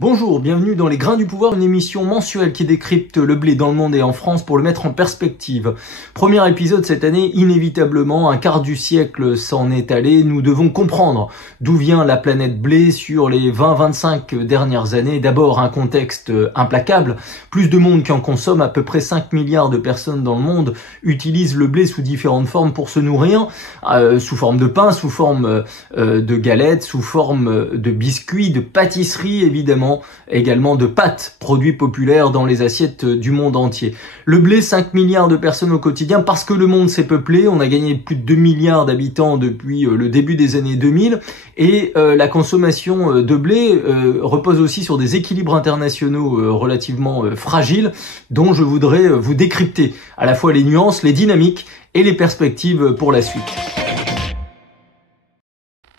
Bonjour, bienvenue dans Les Grains du Pouvoir, une émission mensuelle qui décrypte le blé dans le monde et en France pour le mettre en perspective. Premier épisode cette année, inévitablement, un quart du siècle s'en est allé. Nous devons comprendre d'où vient la planète blé sur les 20-25 dernières années. D'abord, un contexte implacable. Plus de monde qui en consomme, à peu près 5 milliards de personnes dans le monde utilisent le blé sous différentes formes pour se nourrir, sous forme de pain, sous forme de galettes, sous forme de biscuits, de pâtisseries également de pâtes, produits populaires dans les assiettes du monde entier. Le blé, 5 milliards de personnes au quotidien, parce que le monde s'est peuplé, on a gagné plus de 2 milliards d'habitants depuis le début des années 2000, et la consommation de blé repose aussi sur des équilibres internationaux relativement fragiles, dont je voudrais vous décrypter à la fois les nuances, les dynamiques et les perspectives pour la suite.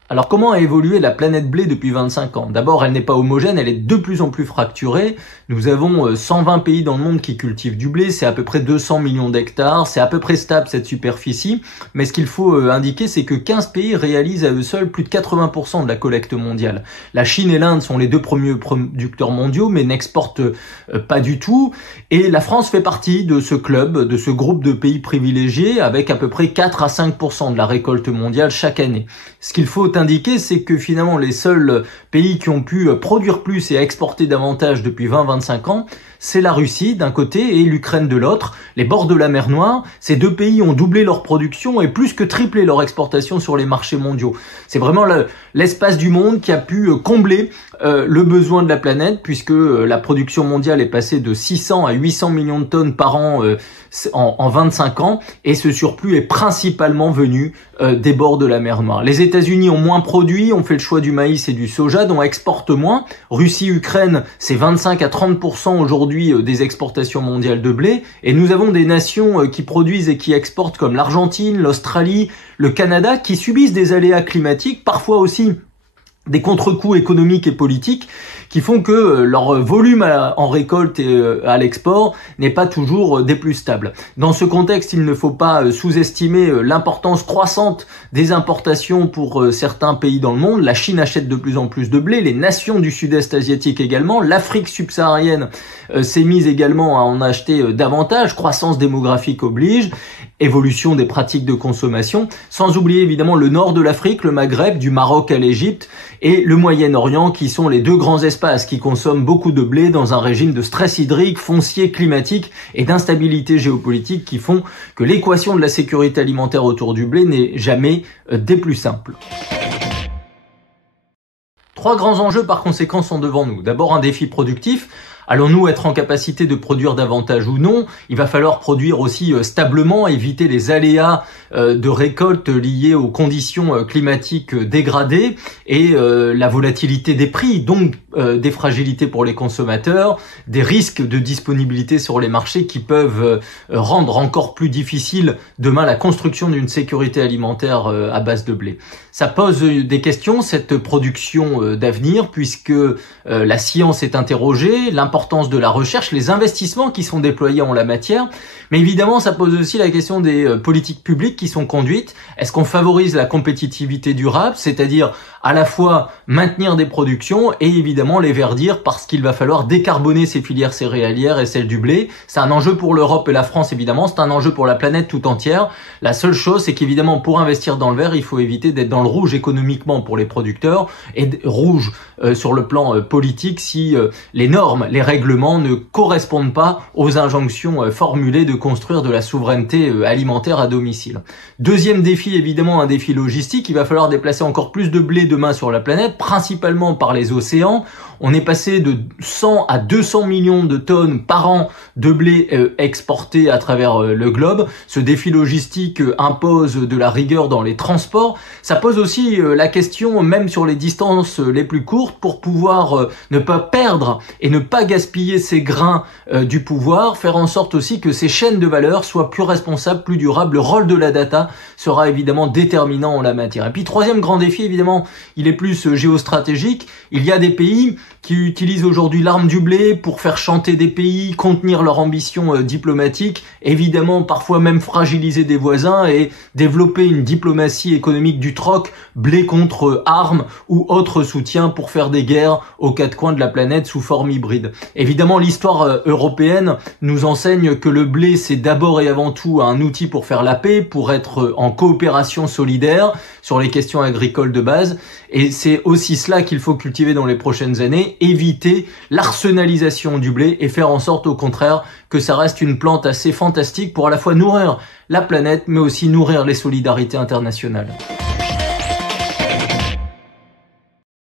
Alors comment a évolué la planète blé depuis 25 ans? D'abord, elle n'est pas homogène, elle est de plus en plus fracturée. Nous avons 120 pays dans le monde qui cultivent du blé, c'est à peu près 200 millions d'hectares, c'est à peu près stable cette superficie. Mais ce qu'il faut indiquer, c'est que 15 pays réalisent à eux seuls plus de 80% de la collecte mondiale. La Chine et l'Inde sont les deux premiers producteurs mondiaux, mais n'exportent pas du tout. Et la France fait partie de ce club, de ce groupe de pays privilégiés, avec à peu près 4 à 5% de la récolte mondiale chaque année. Ce qu'il faut indiquer, c'est que finalement les seuls pays qui ont pu produire plus et exporter davantage depuis 20-25 ans, c'est la Russie d'un côté et l'Ukraine de l'autre. Les bords de la mer Noire, ces deux pays ont doublé leur production et plus que triplé leur exportation sur les marchés mondiaux. C'est vraiment l'espace du monde qui a pu combler le besoin de la planète, puisque la production mondiale est passée de 600 à 800 millions de tonnes par an en 25 ans, et ce surplus est principalement venu des bords de la mer Noire. Les États-Unis ont moins produit, ont fait le choix du maïs et du soja, dont exportent moins. Russie, Ukraine, c'est 25 à 30% aujourd'hui des exportations mondiales de blé, et nous avons des nations qui produisent et qui exportent comme l'Argentine, l'Australie, le Canada, qui subissent des aléas climatiques, parfois aussi des contre-coups économiques et politiques qui font que leur volume en récolte et à l'export n'est pas toujours des plus stables. Dans ce contexte, il ne faut pas sous-estimer l'importance croissante des importations pour certains pays dans le monde. La Chine achète de plus en plus de blé, les nations du sud-est asiatique également, l'Afrique subsaharienne s'est mise également à en acheter davantage, croissance démographique oblige, évolution des pratiques de consommation, sans oublier évidemment le nord de l'Afrique, le Maghreb, du Maroc à l'Égypte, et le Moyen-Orient, qui sont les deux grands espaces qui consomment beaucoup de blé dans un régime de stress hydrique, foncier, climatique et d'instabilité géopolitique qui font que l'équation de la sécurité alimentaire autour du blé n'est jamais des plus simples. Trois grands enjeux par conséquent sont devant nous. D'abord un défi productif. Allons-nous être en capacité de produire davantage ou non? Il va falloir produire aussi stablement, éviter les aléas de récolte liés aux conditions climatiques dégradées et la volatilité des prix, donc des fragilités pour les consommateurs, des risques de disponibilité sur les marchés qui peuvent rendre encore plus difficile demain la construction d'une sécurité alimentaire à base de blé. Ça pose des questions, cette production d'avenir, puisque la science est interrogée, l'importance de la recherche, les investissements qui sont déployés en la matière, mais évidemment ça pose aussi la question des politiques publiques qui sont conduites. Est-ce qu'on favorise la compétitivité durable, c'est-à-dire à la fois maintenir des productions et évidemment les verdir, parce qu'il va falloir décarboner ces filières céréalières et celles du blé. C'est un enjeu pour l'Europe et la France évidemment, c'est un enjeu pour la planète tout entière. La seule chose, c'est qu'évidemment pour investir dans le vert, il faut éviter d'être dans le rouge économiquement pour les producteurs et rouge sur le plan politique si les normes, les règlements ne correspondent pas aux injonctions formulées de construire de la souveraineté alimentaire à domicile. Deuxième défi, évidemment un défi logistique, il va falloir déplacer encore plus de blé demain sur la planète, principalement par les océans. On est passé de 100 à 200 millions de tonnes par an de blé exporté à travers le globe. Ce défi logistique impose de la rigueur dans les transports. Ça pose aussi la question, même sur les distances les plus courtes, pour pouvoir ne pas perdre et ne pas gaspiller ces grains du pouvoir, faire en sorte aussi que ces chaînes de valeur soient plus responsables, plus durables. Le rôle de la data sera évidemment déterminant en la matière. Et puis troisième grand défi, évidemment, il est plus géostratégique. Il y a des pays qui utilisent aujourd'hui l'arme du blé pour faire chanter des pays, contenir leurs ambitions diplomatiques, évidemment parfois même fragiliser des voisins et développer une diplomatie économique du troc, blé contre armes ou autres soutiens pour faire des guerres aux quatre coins de la planète sous forme hybride. Évidemment, l'histoire européenne nous enseigne que le blé, c'est d'abord et avant tout un outil pour faire la paix, pour être en coopération solidaire sur les questions agricoles de base. Et c'est aussi cela qu'il faut cultiver dans les prochaines années, éviter l'arsenalisation du blé et faire en sorte au contraire que ça reste une plante assez fantastique pour à la fois nourrir la planète mais aussi nourrir les solidarités internationales.